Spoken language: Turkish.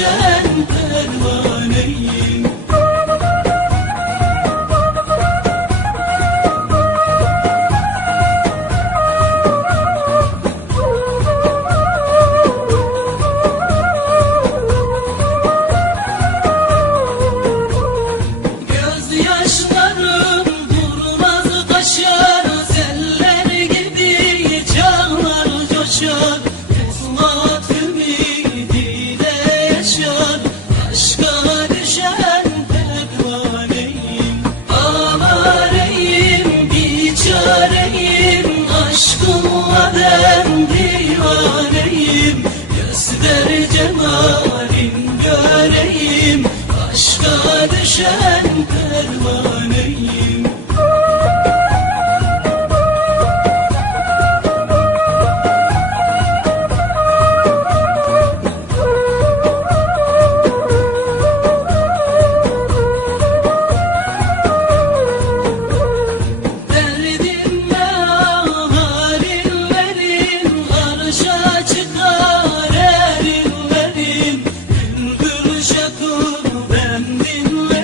düşen pervaneyim. Durmaz taşar, seller gibi canlar coşar. göster cemalin göreyim. Aşka düşen pervaneyim. in love.